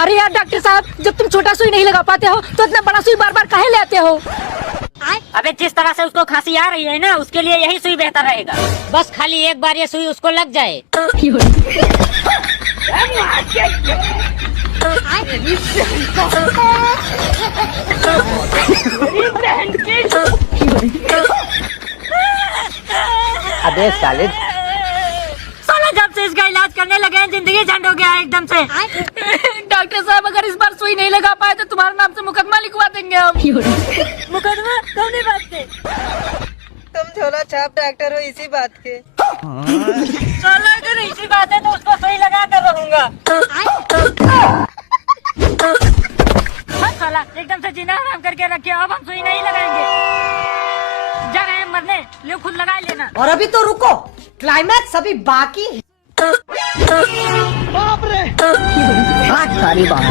अरे यार डॉक्टर साहब, जब तुम छोटा सुई नहीं लगा पाते हो तो इतना बड़ा सुई बार बार काहे लेते हो? अबे जिस तरह से उसको खांसी आ रही है ना, उसके लिए यही सुई बेहतर रहेगा। बस खाली एक बार ये सुई उसको लग जाए। अबे साले, साला जब से इसका इलाज करने लगे हैं जिंदगी झंड हो गया है एकदम से। डॉक्टर साहब, अगर इस बार सुई नहीं लगा पाए तो तुम्हारे नाम से मुकदमा लिखवा देंगे हम। मुकदमा कौन बात के? तुम झोला छाप डॉक्टर हो इसी बात के। साला अगर इसी बात है तो उसको सुई लगा कर रहूंगा। हाँ साला, एकदम से जीना हराम करके रखे। अब हम सुई नहीं लगाएंगे। जा रहे हैं मरने, ले खुद लगा लेना। और अभी तो रुको, क्लाइमैक्स अभी बाकी है। बाप रे, सारी बात